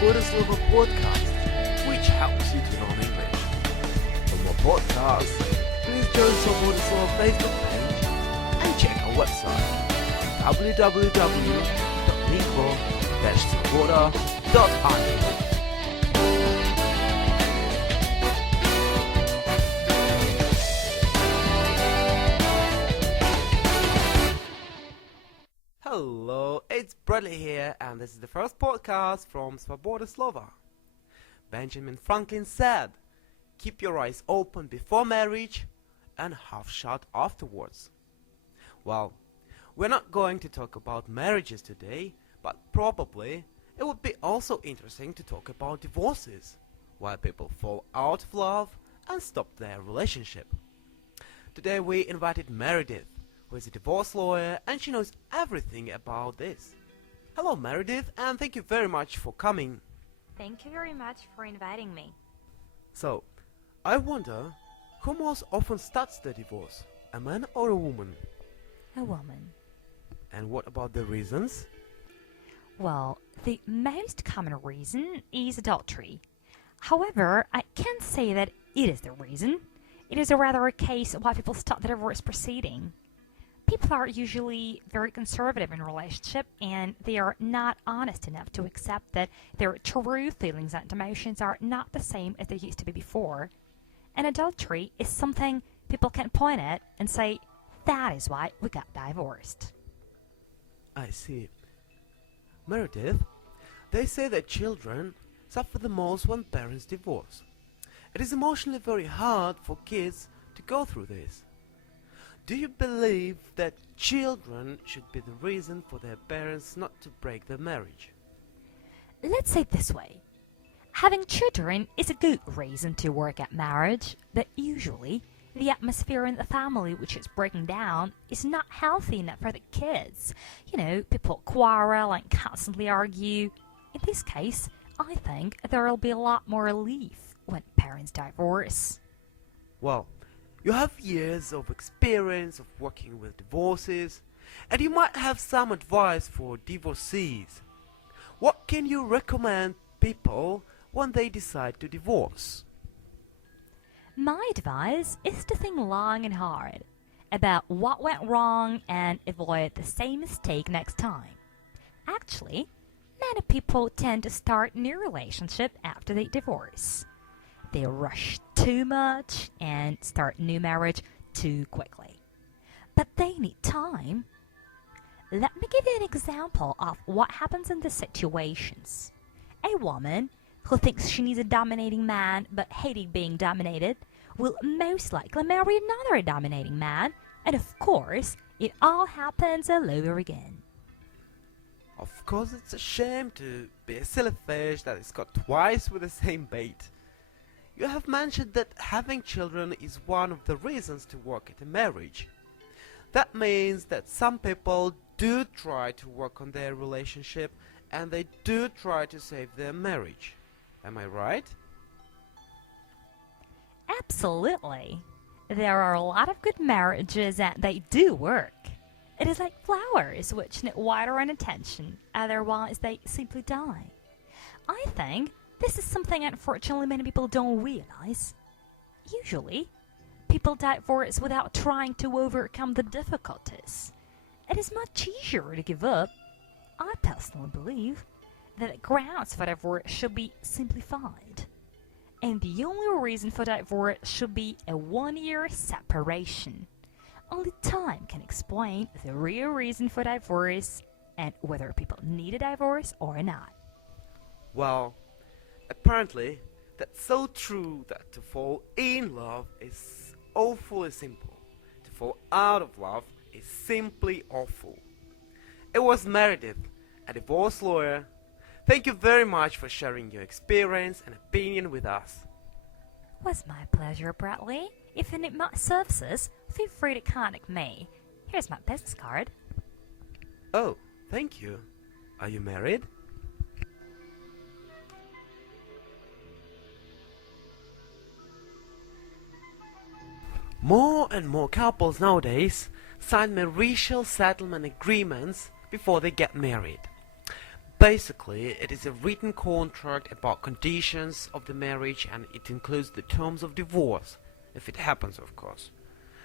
Svoboda Slova podcast, which helps you to learn English. For more podcasts, please join Svoboda Slova Facebook page and check our website www.niko-svoboda.io. Hello, it's Bradley here, and this is the first podcast from Svoboda Slova. Benjamin Franklin said, "Keep your eyes open before marriage and half shut afterwards." Well, we're not going to talk about marriages today, but probably it would be also interesting to talk about divorces, why people fall out of love and stop their relationship. Today we invited Maridith, who is a divorce lawyer, and she knows everything about this. Hello Maridith, and thank you very much for coming. Thank you very much for inviting me. So, I wonder, who most often starts the divorce, a man or a woman? A woman. And what about the reasons? Well, the most common reason is adultery. However, I can't say that it is the reason. It is rather a case why people start the divorce proceeding. People are usually very conservative in a relationship, and they are not honest enough to accept that their true feelings and emotions are not the same as they used to be before. And adultery is something people can point at and say, that is why we got divorced. I see. Maridith, they say that children suffer the most when parents divorce. It is emotionally very hard for kids to go through this. Do you believe that children should be the reason for their parents not to break their marriage? Let's say it this way. Having children is a good reason to work at marriage, but usually the atmosphere in the family which is breaking down is not healthy enough for the kids. People quarrel and constantly argue. In this case, I think there will be a lot more relief when parents divorce. Well, you have years of experience of working with divorces, and you might have some advice for divorcees. What can you recommend people when they decide to divorce? My advice is to think long and hard about what went wrong and avoid the same mistake next time. Actually, many people tend to start a new relationship after they divorce. They rush too much and start a new marriage too quickly. But they need time. Let me give you an example of what happens in these situations. A woman who thinks she needs a dominating man but hating being dominated will most likely marry another dominating man, and of course, it all happens all over again. Of course, it's a shame to be a silly fish that is caught twice with the same bait. You have mentioned that having children is one of the reasons to work at a marriage. That means that some people do try to work on their relationship and they do try to save their marriage. Am I right? Absolutely. There are a lot of good marriages and they do work. It is like flowers which need water and attention, otherwise they simply die. I think this is something unfortunately many people don't realize. Usually, people divorce without trying to overcome the difficulties. It is much easier to give up. I personally believe that the grounds for divorce should be simplified. And the only reason for divorce should be a 1-year separation. Only time can explain the real reason for divorce and whether people need a divorce or not. Well, apparently, that's so true that to fall in love is awfully simple. To fall out of love is simply awful. It was Maridith, a divorce lawyer. Thank you very much for sharing your experience and opinion with us. It was my pleasure, Bradley. If you need my services, feel free to contact me. Here's my business card. Oh, thank you. Are you married? More and more couples nowadays sign marital settlement agreements before they get married. Basically, it is a written contract about conditions of the marriage, and it includes the terms of divorce, if it happens, of course.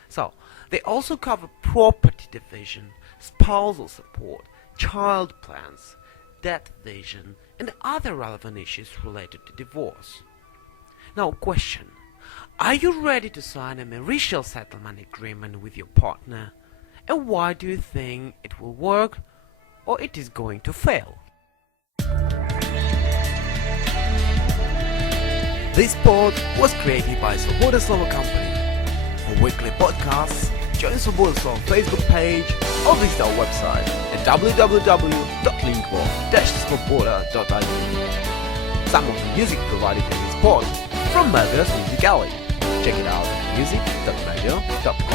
So, they also cover property division, spousal support, child plans, debt division, and other relevant issues related to divorce. Now, question. Are you ready to sign a marital settlement agreement with your partner? And why do you think it will work, or it is going to fail? This pod was created by Svoboda Slova company. For weekly podcasts, join Svoboda Slova Facebook page or visit our website at www.lingvo-svoboda.id. Some of the music provided in this pod from Maridith Music Alley. Check it out at music.radio.com.